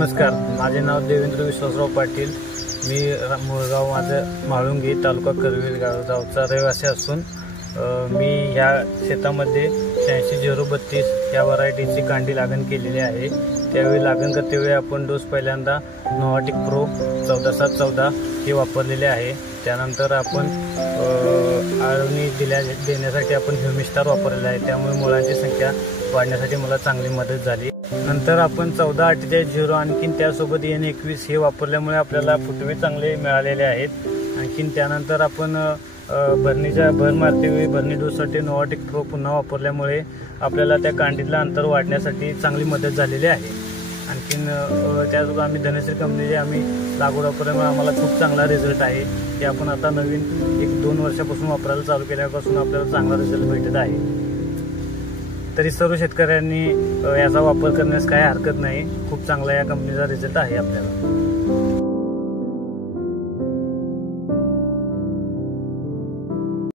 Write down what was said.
नमस्कार, माझे नाव देवेंद्र विश्वासराव पाटील। मी मुळगाव माझं म्हाळुंगी तालुका करवीर गावचा रहिवासी असून मी ह्या शेतामध्ये 86-032 या व्हरायटीची कांडी लागण केलेली आहे। त्यावेळी लागण करतेवेळी आपण डोस पहिल्यांदा नोवाटिक प्रो 14-7-14 हे वापरलेले आहे। त्यानंतर आपण आळवणी देण्यासाठी आपण ह्युमिस्टार वापरलेला आहे। त्यामुळे मुळांची संख्या वाढण्यासाठी मला चांगली मदत झाली। नंतर आपण 14-48-0 आणखीन त्यासोबत N21 हे वापरल्यामुळे आपल्याला फुटवे चांगले मिळालेले आहेत। आणखीन त्यानंतर आपण भर मारतेवेळी भरणी डोससाठी नोवाटिक प्रो पुन्हा वापरल्यामुळे आपल्याला त्या कांडीतलं अंतर वाढण्यासाठी चांगली मदत झालेली आहे। आणखीन त्यासोबत आम्ही धनश्री कंपनीचे लागवड वापरल्यामुळे आम्हाला खूप चांगला रिझल्ट आहे। ते आपण आता नवीन 1-2 वर्षापासून वापरायला चालू केल्यापासून आपल्याला चांगला रिझल्ट भेटत आहे। तरी सर्व शेतकऱ्यांनी याचा वापर करण्यास काही हरकत नाही। खूप चांगला या कंपनीचा रिझल्ट आहे आपल्याला।